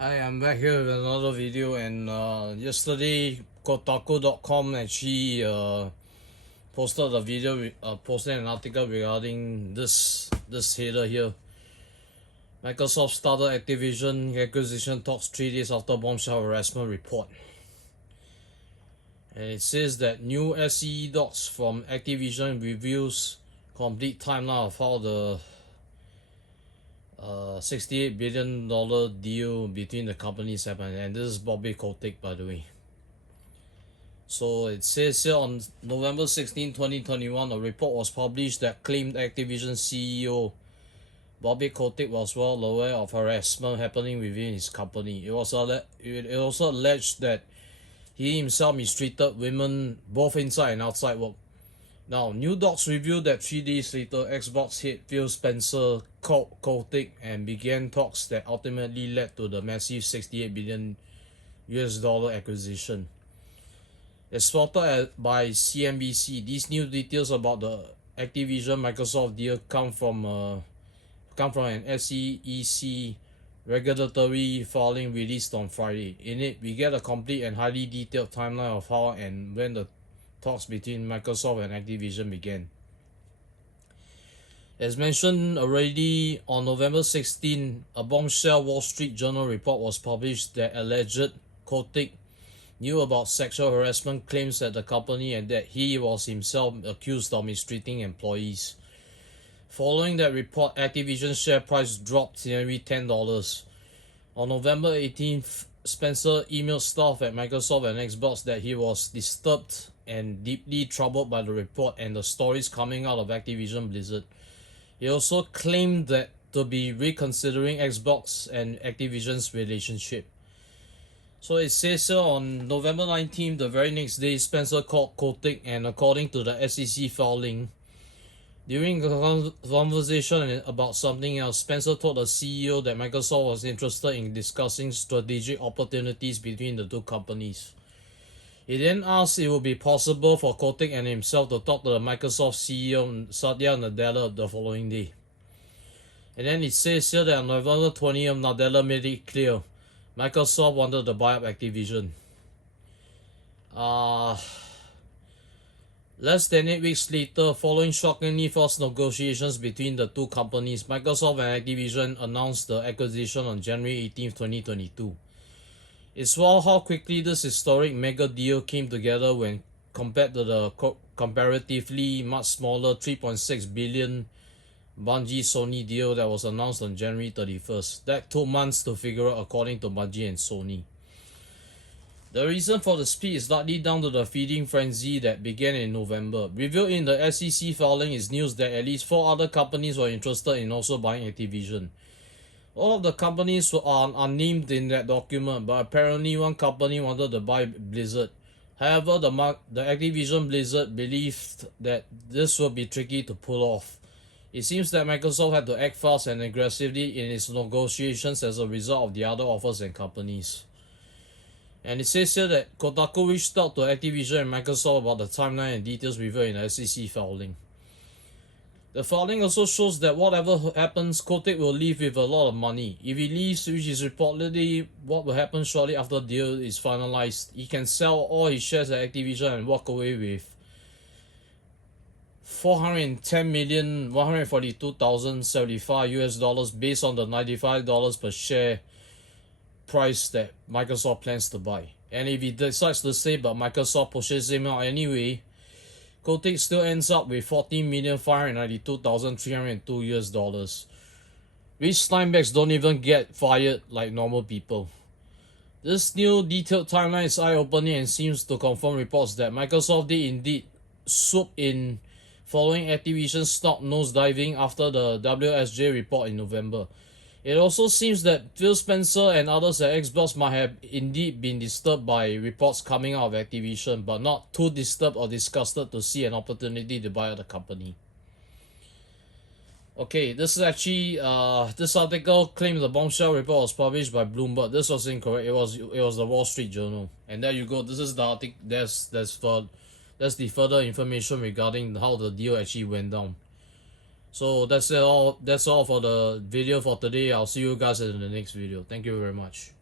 Hi, I'm back here with another video, and yesterday Kotaku.com actually posted a video, posted an article regarding this header here. Microsoft started Activision acquisition talks 3 days after bombshell harassment report. And it says that new SEC docs from Activision reveals complete timeline of how the $68 billion deal between the companies happened, and this is Bobby Kotick, by the way. So it says here on November 16, 2021, a report was published that claimed Activision CEO Bobby Kotick was well aware of harassment happening within his company. It also alleged that he himself mistreated women both inside and outside work. Now, new docs revealed that 3 days later, Xbox head Phil Spencer called Kotick and began talks that ultimately led to the massive $68 billion acquisition. As spotted by CNBC, these new details about the Activision Microsoft deal come from an SEC regulatory filing released on Friday. In it, we get a complete and highly detailed timeline of how and when the talks between Microsoft and Activision began. As mentioned already, on November 16, a bombshell Wall Street Journal report was published that alleged Kotick knew about sexual harassment claims at the company and that he was himself accused of mistreating employees. Following that report, Activision's share price dropped to nearly $10. On November 18th, Spencer emailed staff at Microsoft and Xbox that he was disturbed and deeply troubled by the report and the stories coming out of Activision Blizzard. He also claimed that to be reconsidering Xbox and Activision's relationship. So it says here on November 19th, the very next day, Spencer called Kotick, and according to the SEC filing, during a conversation about something else, Spencer told the CEO that Microsoft was interested in discussing strategic opportunities between the two companies. He then asked if it would be possible for Kotick and himself to talk to the Microsoft CEO Satya Nadella the following day. And then it says here that on November 20th, Nadella made it clear Microsoft wanted to buy up Activision. Less than 8 weeks later, following shockingly fast negotiations between the two companies, Microsoft and Activision announced the acquisition on January 18, 2022. It's wild how quickly this historic mega deal came together when compared to the comparatively much smaller $3.6 billion Bungie-Sony deal that was announced on January 31st. That took months to figure out, according to Bungie and Sony. The reason for the speed is largely down to the feeding frenzy that began in November. Revealed in the SEC filing is news that at least 4 other companies were interested in also buying Activision. All of the companies are unnamed in that document, but apparently one company wanted to buy Blizzard. However, the Activision Blizzard believed that this would be tricky to pull off. It seems that Microsoft had to act fast and aggressively in its negotiations as a result of the other offers and companies. And it says here that Kotaku reached out to Activision and Microsoft about the timeline and details revealed in the SEC filing. The filing also shows that whatever happens, Kotick will leave with a lot of money. If he leaves, which is reportedly what will happen shortly after the deal is finalized, he can sell all his shares at Activision and walk away with $410,142,075 based on the $95 per share price that Microsoft plans to buy. And if he decides to stay but Microsoft pushes him out anyway, Kotick still ends up with $14,592,302, which Steinbecks don't even get fired like normal people. This new detailed timeline is eye-opening and seems to confirm reports that Microsoft did indeed swoop in following Activision's stock nosediving after the WSJ report in November. It also seems that Phil Spencer and others at Xbox might have indeed been disturbed by reports coming out of Activision, but not too disturbed or disgusted to see an opportunity to buy out the company. Okay, this is actually this article claims the bombshell report was published by Bloomberg. This was incorrect. It was the Wall Street Journal. And there you go. This is the article. That's the further information regarding how the deal actually went down. So that's all for the video for today. I'll see you guys in the next video. Thank you very much.